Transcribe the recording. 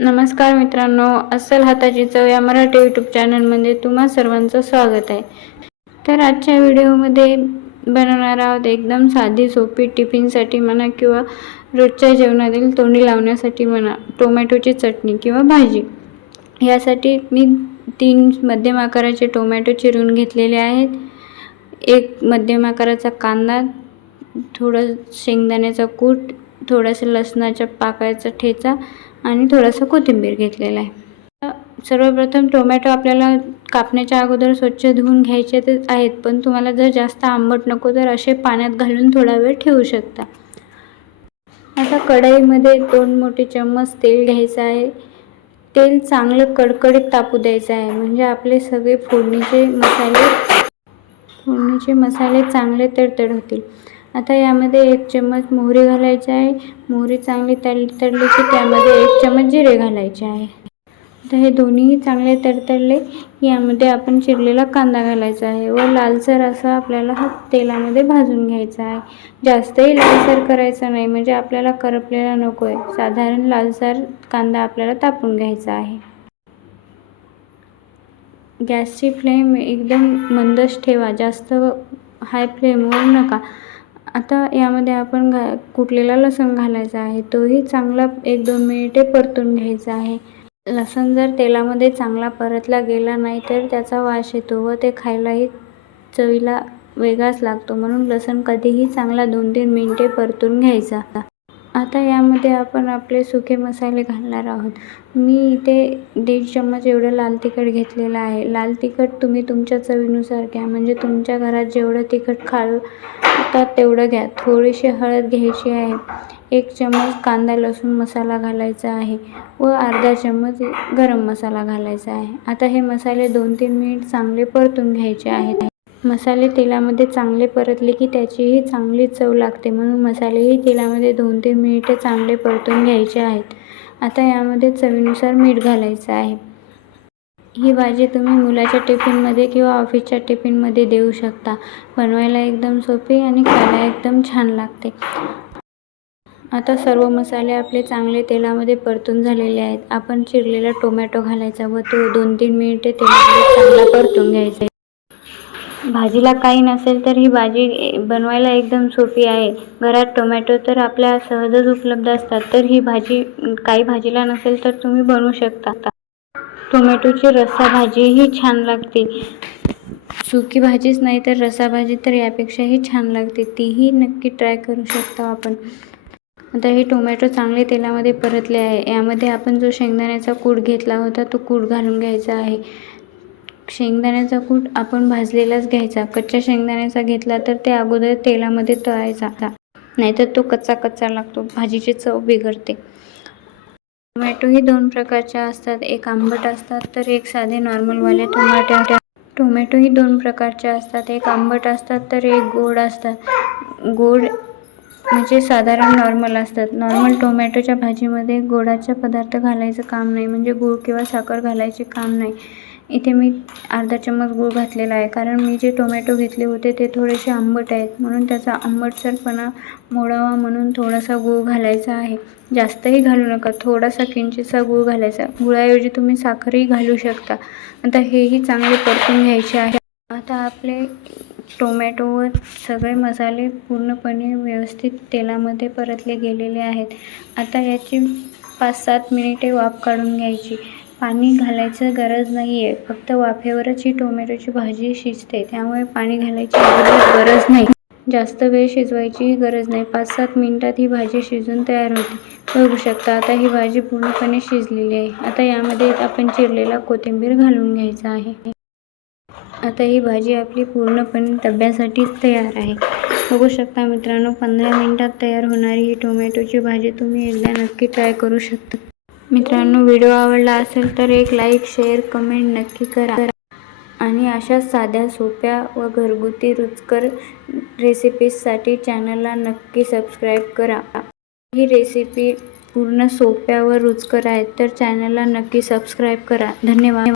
नमस्कार मित्रांनो, अस्सल हाताची चव या मराठी यूट्यूब चॅनलमध्ये तुम्हा सर्वांचं स्वागत आहे। तर आजच्या व्हिडिओमध्ये बनवणार आहोत एकदम साधी सोपी टिफिनसाठी म्हणा किंवा रोजच्या जेवणातील तोंडी लावण्यासाठी म्हणा टोमॅटोची चटणी किंवा भाजी। यासाठी मी 3 मध्यम आकाराचे टोमॅटो चिरून घेतलेले आहेत। एक मध्यम आकाराचा कांदा, थोडं शेंगदाण्याचा कूट, थोडासा लसणाच्या पाकळ्याचा ठेचा आणि थोडासा कोथिंबीर घेतलेला आहे। सर्वप्रथम टोमॅटो आपल्याला कापण्याच्या अगोदर स्वच्छ धुवून घ्यायचे आहेत, पण तुम्हाला जर जास्त आंबट नको तर असे पाण्यात घालून थोडा वेळ ठेवू शकता। आता कढईमध्ये 2 मोठे चम्मच तेल घ्यायचं आहे। तेल चांगलं कडकडीत तापू द्यायचं आहे, म्हणजे आपले सगळे फोडणीचे मसाले चांगले तडतड होतील। आता यामध्ये 1 चम्मच मोहरी घालायची आहे। मोहरी चांगली तडतडली की त्यामध्ये 1 चम्मच जिरे घालायचे आहे। आता हे दोन्ही चांगले तडतडले की यामध्ये आपण चिरलेला कांदा घालायचा आहे व लालसर असा आपल्याला हा तेलामध्ये भाजून घ्यायचा आहे। जास्तही लालसर करायचा नाही, म्हणजे आपल्याला करपलेला नको आहे। साधारण लालसर कांदा आपल्याला तापून घ्यायचा आहे। गॅसची फ्लेम एकदम मंदच ठेवा, जास्त हाय फ्लेमवर नका। आता यामध्ये आपण कुटलेला लसूण घालायचा आहे, तोही चांगला 1-2 मिनिटे परतून घ्यायचा आहे। लसूण जर तेलामध्ये चांगला परतला गेला नाही तर त्याचा वास येतो व ते खायलाही चवीला वेगळाच लागतो, म्हणून लसूण कधीही चांगला 2-3 मिनिटे परतून घ्यायचा। आता यामध्ये आपण आपले सुके मसाले घालणार आहोत। मी इथे 1.5 चम्मच एवढं लाल तिखट घेतलेलं आहे। लाल तिखट तुम्ही तुमच्या चवीनुसार घ्या, म्हणजे तुमच्या घरात जेवढं तिखट खातात तेवढं घ्या। थोडीशी हळद घ्यायची आहे, 1 चम्मच कांदा लसूण मसाला घालायचा आहे व अर्धा चम्मच गरम मसाला घालायचा आहे। आता हे मसाले 2-3 मिनिट चांगले परतून घ्यायचे आहेत। मसाले तेलामध्ये चांगले परतले की त्याचीही चांगली चव लागते, म्हणून मसालेही तेलामध्ये 2-3 मिनिटे चांगले परतून घ्यायचे आहेत। आता यामध्ये चवीनुसार मीठ घालायचं आहे। ही भाजी तुम्ही मुलाच्या टिफिनमध्ये किंवा ऑफिसच्या टिफिनमध्ये देऊ शकता। बनवायला एकदम सोपी आणि खायला एकदम छान लागते। आता सर्व मसाले आपले चांगले तेलामध्ये परतून झालेले आहेत। आपण चिरलेला टोमॅटो घालायचा व तो 2-3 मिनिटे तेलामध्ये चांगला परतून घ्यायचा। भाजीला काही नसेल तर ही भाजी बनवायला एकदम सोपी आहे। घरात टोमॅटो तर आपल्या सहजच उपलब्ध असतात, तर ही भाजी काही भाजीला नसेल तर तुम्ही बनवू शकता। टोमॅटोची रस्सा भाजीही छान लागते। सुकी भाजीच नाही तर रस्सा भाजी तर यापेक्षाही छान लागते, तीही नक्की ट्राय करू शकता आपण। आता हे टोमॅटो चांगले तेलामध्ये परतले आहे। यामध्ये आपण जो शेंगदाण्याचा कूट घेतला होता तो कूट घालून घ्यायचा आहे। शेंगदाण्याचा कूट आपण भाजलेलाच घ्यायचा। कच्च्या शेंगदाण्याचा घेतला तर ते अगोदर तेलामध्ये तळायचा, नाहीतर तो कच्चा लागतो, भाजीची चव बिघडते। टोमॅटोही 2 प्रकारचे असतात, एक आंबट असतात तर एक साधे नॉर्मलवाले टोमॅटोही 2 प्रकारचे असतात, एक आंबट असतात तर एक गोड असतात। गोड म्हणजे साधारण नॉर्मल असतात। नॉर्मल टोमॅटोच्या भाजीमध्ये गोडाचा पदार्थ घालायचं काम नाही, म्हणजे गूळ किंवा साखर घालायचे काम नाही। इथे मी अर्धा चम्मच गूळ घातलेला आहे, कारण मी जे टोमॅटो घेतले होते ते थोडेसे आंबट आहेत, म्हणून त्याचा आंबटसरपणा मोडावा म्हणून थोडासा गूळ घालायचा आहे। जास्तही घालू नका, थोडासा किंचितसा गूळ घालायचा। गुळाऐवजी तुम्ही साखरही घालू शकता। आता हेही चांगले परतून घ्यायचे आहे। आता आपले टोमॅटो व सगळे मसाले पूर्णपणे व्यवस्थित तेलामध्ये परतले गेलेले आहेत। आता याची 5-7 मिनिटे वाफ काढून घ्यायची। पाणी घालायचं गरज नाही आहे, फक्त वाफेवरच ही टोमॅटोची भाजी शिजते, त्यामुळे पाणी घालायची गरज नाही। जास्त वेळ शिजवायचीही गरज नाही, 5-7 मिनिटात ही भाजी शिजून तयार होते। बघू शकता आता ही भाजी पूर्णपणे शिजलेली आहे। आता यामध्ये आपण चिरलेला कोथिंबीर घालून घ्यायचा आहे। आता ही भाजी आपली पूर्णपणे डब्यासाठी तयार आहे। बघू शकता मित्रांनो, 15 मिनिटात तयार होणारी ही टोमॅटोची भाजी तुम्ही एकदा नक्की ट्राय करू शकता। मित्रांनो, व्हिडिओ आवडला असेल तर एक लाईक, शेअर, कमेंट नक्की करा आणि अशाच साध्या, सोप्या व घरगुती रुचकर रेसिपीजसाठी चॅनलला नक्की सबस्क्राईब करा। ही रेसिपी पूर्ण सोप्या व रुचकर आहेत, तर चॅनलला नक्की सबस्क्राईब करा। धन्यवाद।